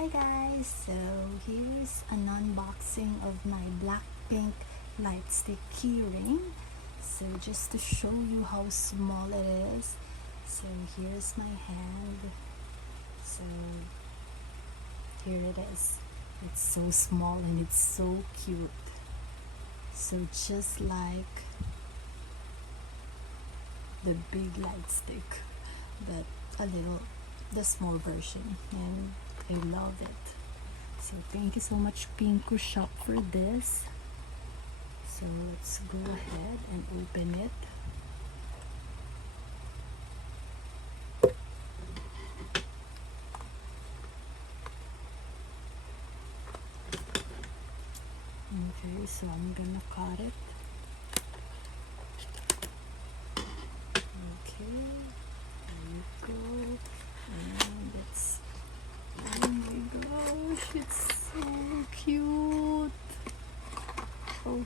Hi guys, so here's an unboxing of my Blackpink light stick keyring. So just to show you how small it is, so here's my hand. So here it is. It's so small and it's so cute. So just like the big light stick, but the small version, and I love it. So thank you so much, Pinko Shop, for this. So let's go ahead and open it. Okay, so I'm gonna cut it. Okay, there you go. And it's, oh my gosh, it's so cute. Oh,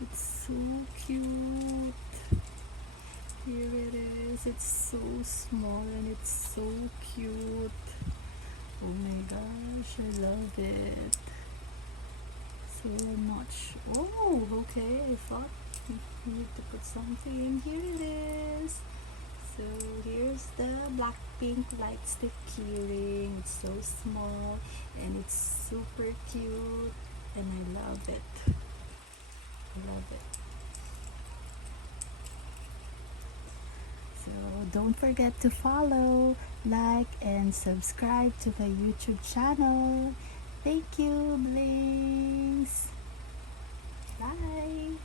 it's so cute. Here it is. It's so small and it's so cute. Oh my gosh, I love it. So I'm not sure. Oh, okay. I thought you need to put something. Here it is. So here's the Blackpink light stick keyring. It's so small and it's super cute, and I love it. I love it. So don't forget to follow, like, and subscribe to my YouTube channel. Thank you, Blings. Bye.